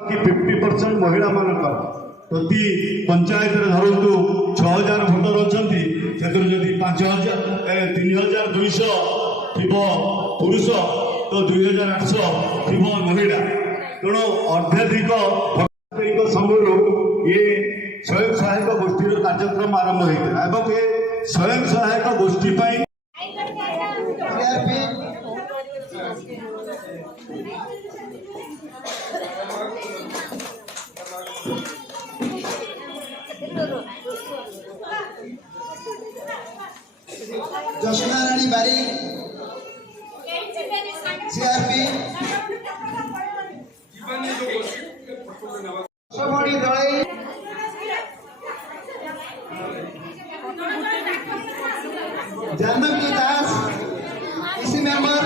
कि 50% महिला मानकर प्रति पंचायत धरतु 6000 भोटर अच्छा से 5200 थी पुरुष तो 2800 थी महिला तेणु अत्यधिक समूह ये स्वयं सहायक गोष्ठी कार्यक्रम आरंभ होता है ये स्वयं सहायक गोष्ठी जोशना रानी बारिक सीआरपी समोनी दळई जानकी दास इसी मेंबर